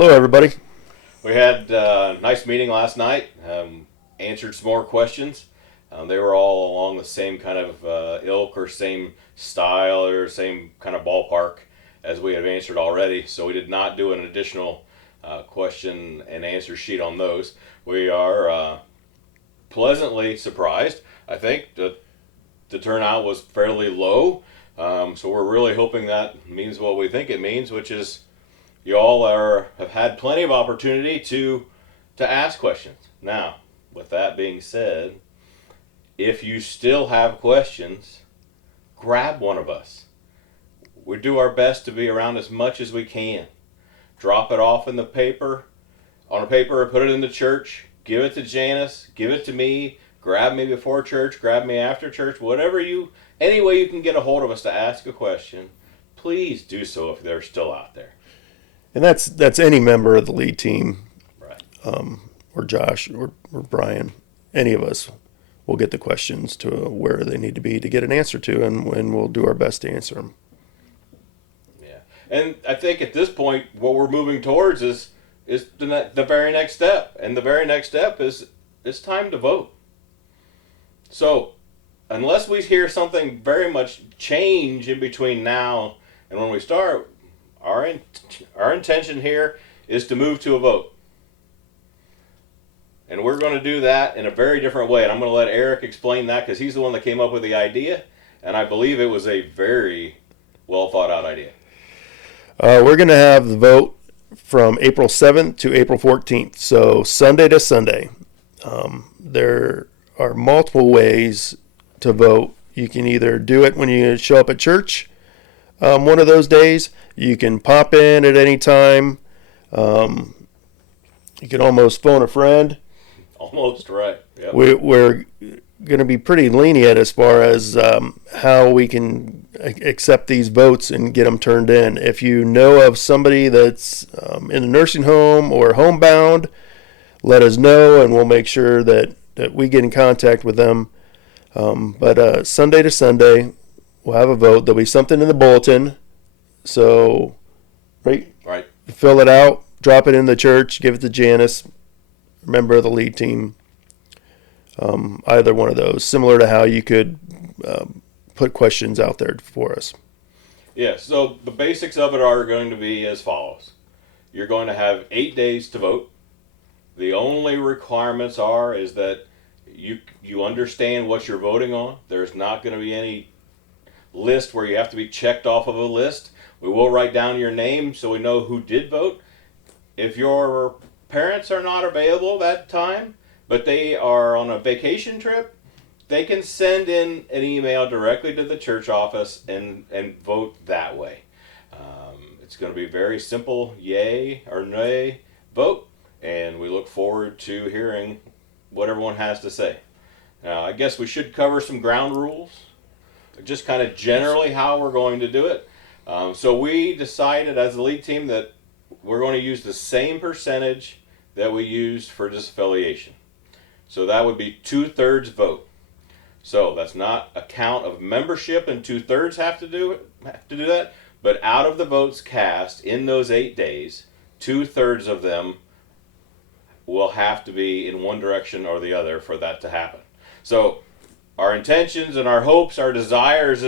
Hello, everybody. We had a nice meeting last night, answered some more questions. They were all along the same kind of ilk or same style or same kind of ballpark as we have answered already. So we did not do an additional question and answer sheet on those. We are pleasantly surprised. I think that the turnout was fairly low. So we're really hoping that means what we think it means, which is you all have had plenty of opportunity to ask questions. Now, with that being said, if you still have questions, grab one of us. We do our best to be around as much as we can. Drop it off in the paper, on a paper, or put it in the church. Give it to Janice. Give it to me. Grab me before church. Grab me after church. Any way you can get a hold of us to ask a question, please do so if they're still out there. And that's any member of the lead team, Right. or Josh or Brian. Any of us will get the questions to where they need to be to get an answer to, and we'll do our best to answer them. Yeah, and I think at this point, what we're moving towards is the very next step, and the very next step is it's time to vote. So, unless we hear something very much change in between now and when we start, our intention here is to move to a vote. And we're going to do that in a very different way. And I'm going to let Eric explain that because he's the one that came up with the idea. And I believe it was a very well thought out idea. We're going to have the vote from April 7th to April 14th. So Sunday to Sunday. There are multiple ways to vote. You can either do it when you show up at church one of those days. You can pop in at any time. You can almost phone a friend. Almost right. Yep. We're going to be pretty lenient as far as how we can accept these votes and get them turned in. If you know of somebody that's in a nursing home or homebound, let us know and we'll make sure that we get in contact with them. But Sunday to Sunday, we'll have a vote. There'll be something in the bulletin. So, right? Fill it out, drop it in the church, give it to Janice, member of the lead team. Either one of those, similar to how you could put questions out there for us. Yeah, so the basics of it are going to be as follows. You're going to have 8 days to vote. The only requirements is that you understand what you're voting on. There's not going to be any list where you have to be checked off of a list. We will write down your name so we know who did vote. If your parents are not available that time, but they are on a vacation trip, they can send in an email directly to the church office and vote that way. It's going to be very simple, yay or nay vote, and we look forward to hearing what everyone has to say. Now, I guess we should cover some ground rules, just kind of generally how we're going to do it. So we decided as a league team that we're going to use the same percentage that we used for disaffiliation. So that would be 2/3 vote. So that's not a count of membership and 2/3 have to do that, but out of the votes cast in those 8 days, 2/3 of them will have to be in one direction or the other for that to happen. So our intentions and our hopes, our desires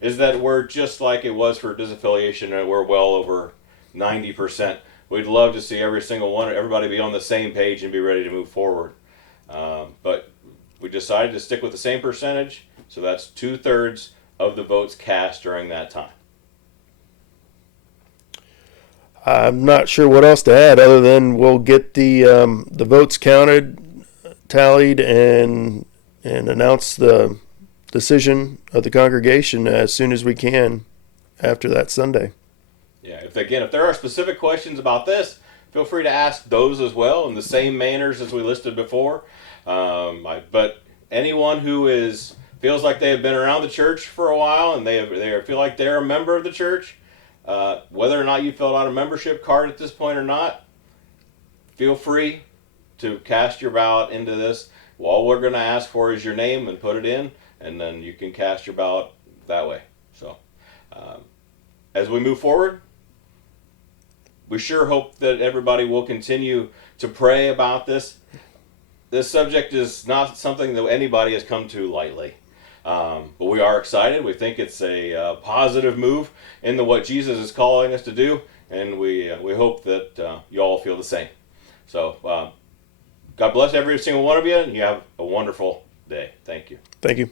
is that we're just like it was for disaffiliation, and we're well over 90%. We'd love to see everybody be on the same page and be ready to move forward. But we decided to stick with the same percentage, so that's 2/3 of the votes cast during that time. I'm not sure what else to add other than we'll get the votes counted, tallied, and announce the decision of the congregation as soon as we can after that Sunday. Yeah, if there are specific questions about this, feel free to ask those as well in the same manners as we listed before. But anyone who feels like they have been around the church for a while and they feel like they're a member of the church, whether or not you filled out a membership card at this point or not, feel free to cast your ballot into this. All we're going to ask for is your name and put it in, and then you can cast your ballot that way. So, as we move forward, we sure hope that everybody will continue to pray about this. This subject is not something that anybody has come to lightly. But we are excited. We think it's a positive move into what Jesus is calling us to do, and we hope that you all feel the same. So God bless every single one of you, and you have a wonderful day. Thank you. Thank you.